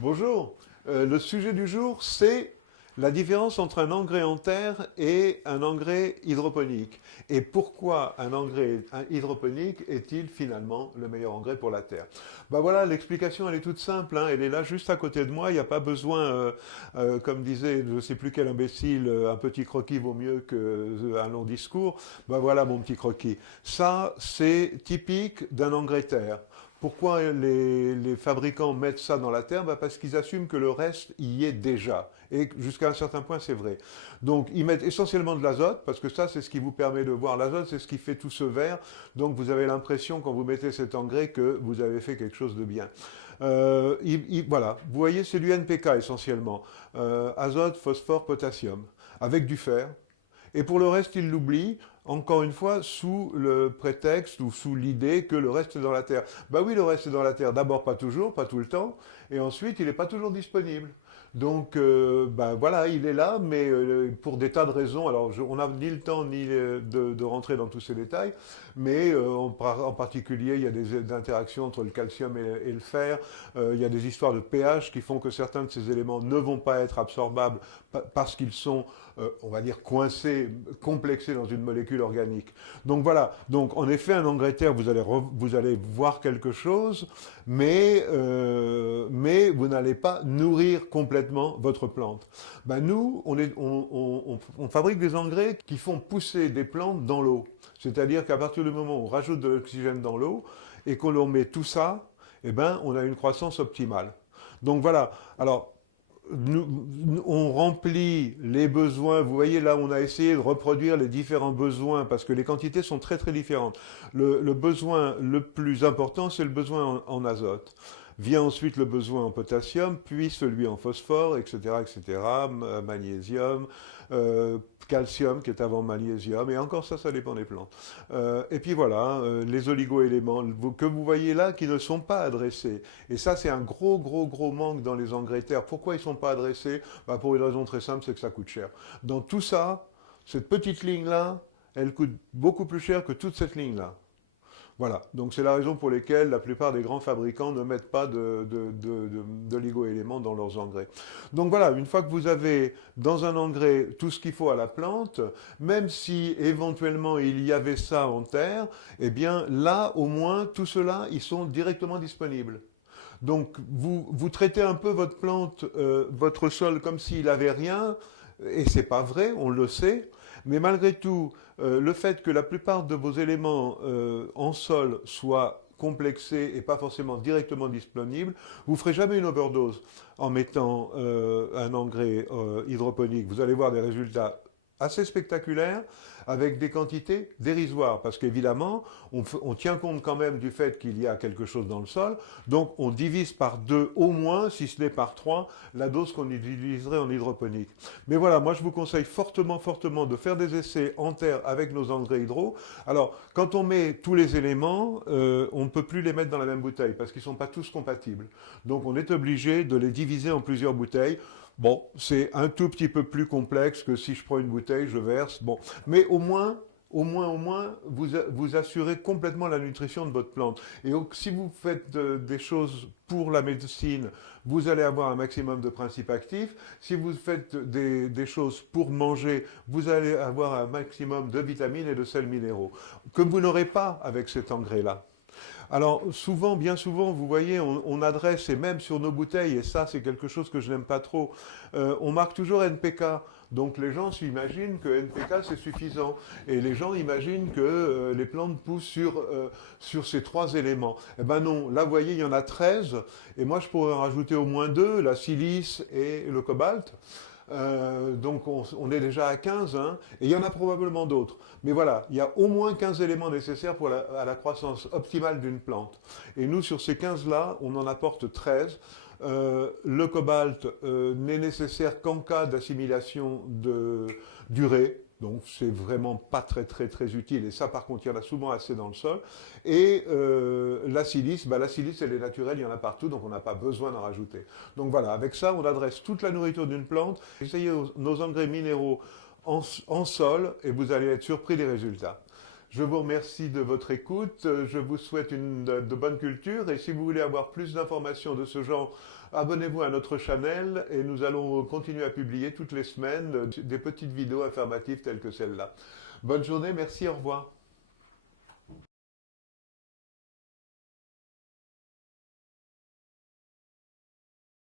Bonjour. Le sujet du jour, c'est la différence entre un engrais en terre et un engrais hydroponique. Et pourquoi un engrais hydroponique est-il finalement le meilleur engrais pour la terre? Ben voilà, l'explication elle est toute simple, hein. Elle est là juste à côté de moi. Il n'y a pas besoin, comme disait je ne sais plus quel imbécile, un petit croquis vaut mieux qu'un long discours. Ben voilà mon petit croquis. Ça, c'est typique d'un engrais terre. Pourquoi les fabricants mettent ça dans la terre? Bah parce qu'ils assument que le reste y est déjà. Et jusqu'à un certain point, c'est vrai. Donc, ils mettent essentiellement de l'azote, parce que ça, c'est ce qui vous permet de voir. L'azote, c'est ce qui fait tout ce vert. Donc, vous avez l'impression, quand vous mettez cet engrais, que vous avez fait quelque chose de bien. Voilà. Vous voyez, c'est du NPK essentiellement. Azote, phosphore, potassium. Avec du fer. Et pour le reste, il l'oublie, encore une fois, sous le prétexte ou sous l'idée que le reste est dans la terre. Bah oui, le reste est dans la terre. D'abord, pas toujours, pas tout le temps. Et ensuite, il n'est pas toujours disponible. Donc, ben voilà, il est là, mais pour des tas de raisons. Alors, on n'a ni le temps ni de rentrer dans tous ces détails, mais en particulier, il y a des interactions entre le calcium et le fer. Il y a des histoires de pH qui font que certains de ces éléments ne vont pas être absorbables parce qu'ils sont, on va dire, coincés, complexés dans une molécule organique. Donc voilà. Donc, en effet, un engrais terre, vous allez voir quelque chose, mais vous n'allez pas nourrir complètement votre plante. Ben nous, on fabrique des engrais qui font pousser des plantes dans l'eau. C'est-à-dire qu'à partir du moment où on rajoute de l'oxygène dans l'eau et qu'on leur met tout ça, eh ben, on a une croissance optimale. Donc voilà. Alors, on remplit les besoins. Vous voyez là, on a essayé de reproduire les différents besoins parce que les quantités sont très très différentes. Le besoin le plus important, c'est le besoin en azote. Vient ensuite le besoin en potassium, puis celui en phosphore, etc., etc., magnésium, calcium qui est avant magnésium, et encore ça dépend des plantes. Et puis voilà, les oligo-éléments que vous voyez là qui ne sont pas adressés. Et ça, c'est un gros, gros, gros manque dans les engrais terre. Pourquoi ils ne sont pas adressés? Bah, pour une raison très simple, c'est que ça coûte cher. Dans tout ça, cette petite ligne-là, elle coûte beaucoup plus cher que toute cette ligne-là. Voilà, donc c'est la raison pour laquelle la plupart des grands fabricants ne mettent pas d'oligo-éléments dans leurs engrais. Donc voilà, une fois que vous avez dans un engrais tout ce qu'il faut à la plante, même si éventuellement il y avait ça en terre, eh bien là au moins tout cela, ils sont directement disponibles. Donc vous traitez un peu votre plante, votre sol comme s'il n'avait rien, et c'est pas vrai, on le sait. Mais malgré tout, le fait que la plupart de vos éléments en sol soient complexés et pas forcément directement disponibles, vous ne ferez jamais une overdose en mettant un engrais hydroponique. Vous allez voir des résultats assez spectaculaire, avec des quantités dérisoires, parce qu'évidemment, on tient compte quand même du fait qu'il y a quelque chose dans le sol, donc on divise par 2 au moins, si ce n'est par 3, la dose qu'on utiliserait en hydroponique. Mais voilà, moi je vous conseille fortement, fortement de faire des essais en terre avec nos engrais hydro. Alors, quand on met tous les éléments, on ne peut plus les mettre dans la même bouteille, parce qu'ils ne sont pas tous compatibles. Donc on est obligé de les diviser en plusieurs bouteilles. Bon, c'est un tout petit peu plus complexe que si je prends une bouteille, je verse. Bon, mais vous assurez complètement la nutrition de votre plante. Et donc, si vous faites des choses pour la médecine, vous allez avoir un maximum de principes actifs. Si vous faites des choses pour manger, vous allez avoir un maximum de vitamines et de sels minéraux que vous n'aurez pas avec cet engrais-là. Alors souvent, bien souvent, vous voyez, on adresse, et même sur nos bouteilles, et ça c'est quelque chose que je n'aime pas trop, on marque toujours NPK. Donc les gens s'imaginent que NPK c'est suffisant. Et les gens imaginent que les plantes poussent sur ces 3 éléments. Eh ben non, là vous voyez, il y en a 13, et moi je pourrais en rajouter au moins 2, la silice et le cobalt. Donc on est déjà à 15, hein, et il y en a probablement d'autres. Mais voilà, il y a au moins 15 éléments nécessaires à la croissance optimale d'une plante. Et nous, sur ces 15-là, on en apporte 13. Le cobalt n'est nécessaire qu'en cas d'assimilation d'urée. Donc c'est vraiment pas très très très utile. Et ça par contre, il y en a souvent assez dans le sol. Et la silice, la silice elle est naturelle, il y en a partout, donc on n'a pas besoin d'en rajouter. Donc voilà, avec ça on adresse toute la nourriture d'une plante. Essayez nos engrais minéraux en sol et vous allez être surpris des résultats. Je vous remercie de votre écoute, je vous souhaite de bonne culture et si vous voulez avoir plus d'informations de ce genre, abonnez-vous à notre channel et nous allons continuer à publier toutes les semaines des petites vidéos informatives telles que celle-là. Bonne journée, merci, au revoir.